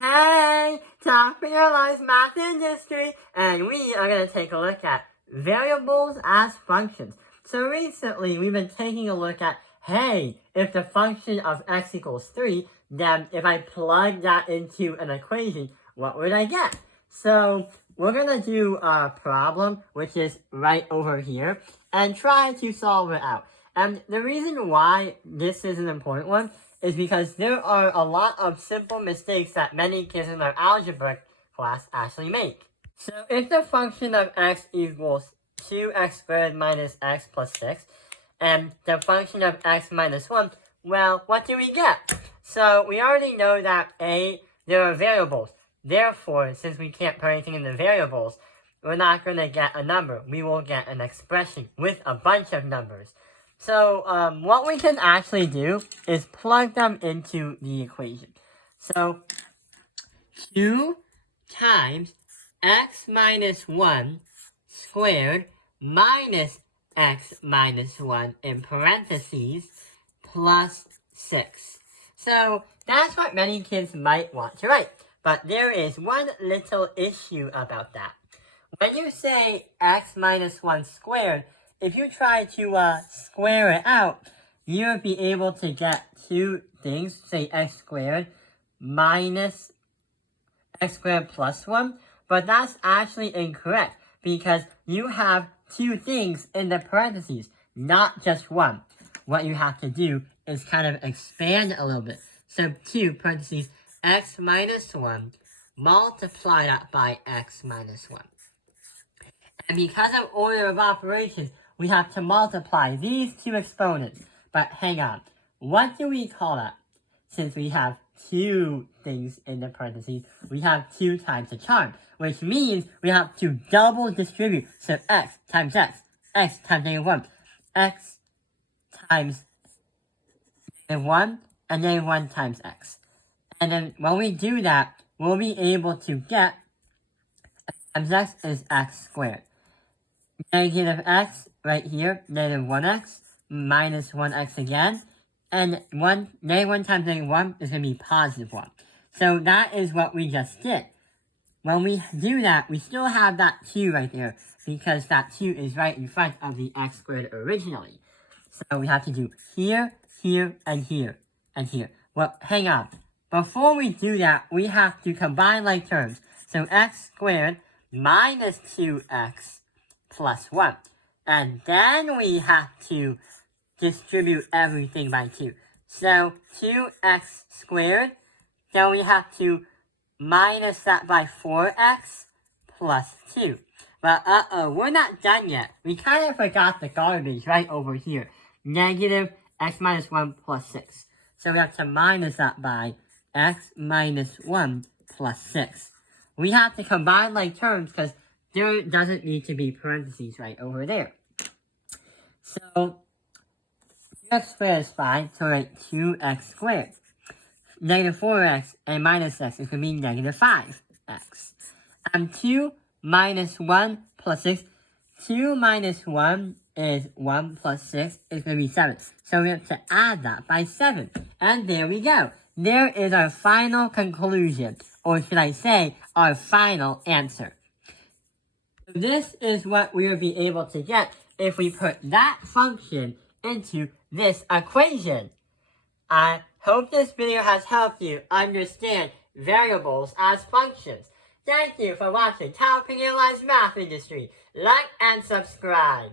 Hey, top realized math industry, and we are going to take a look at variables as functions. So recently, we've been taking a look at, hey, if the function of x equals 3, then if I plug that into an equation, what would I get? So we're going to do a problem, which is right over here, and try to solve it out. And the reason why this is an important one is because there are a lot of simple mistakes that many kids in their algebra class actually make. So if the function of x equals 2x squared minus x plus 6, and the function of x minus 1, well, what do we get? So we already know that there are variables. Therefore, since we can't put anything in the variables, we're not going to get a number. We will get an expression with a bunch of numbers. So what we can actually do is plug them into the equation. So 2 times x minus 1 squared minus x minus 1 in parentheses plus 6. So that's what many kids might want to write. But there is one little issue about that. When you say x minus 1 squared, if you try to square it out, you'll be able to get two things, say x squared minus x squared plus 1, but that's actually incorrect because you have two things in the parentheses, not just one. What you have to do is kind of expand a little bit. So 2 parentheses x minus 1, multiply that by x minus 1. And because of order of operations, we have to multiply these two exponents. But hang on, what do we call that? Since we have two things in the parentheses, we have 2 times the charm, which means we have to double distribute. So x times x times -1, x times -1, and then 1 times x. And then when we do that, we'll be able to get x times x is x squared. Negative x right here, negative 1x, minus 1x again, and negative 1 times negative 1 is going to be positive 1. So that is what we just did. When we do that, we still have that 2 right there, because that 2 is right in front of the x squared originally. So we have to do here, here, and here, and here. Well, hang on. Before we do that, we have to combine like terms. So x squared minus 2x plus 1. And then we have to distribute everything by 2. So 2x squared, then we have to minus that by 4x plus 2. But we're not done yet. We kind of forgot the garbage right over here. Negative x minus 1 plus 6. So we have to minus that by x minus 1 plus 6. We have to combine like terms because there doesn't need to be parentheses right over there. So 2x squared is fine, so write 2x squared. Negative 4x and minus x is going to be negative 5x. And 2 minus 1 plus 6. 2 minus 1 is 1 plus 6 is going to be 7. So we have to add that by 7. And there we go. There is our final conclusion. Or should I say, our final answer. This is what we will be able to get if we put that function into this equation. I hope this video has helped you understand variables as functions. Thank you for watching Top Realized Math Industry. Like and subscribe.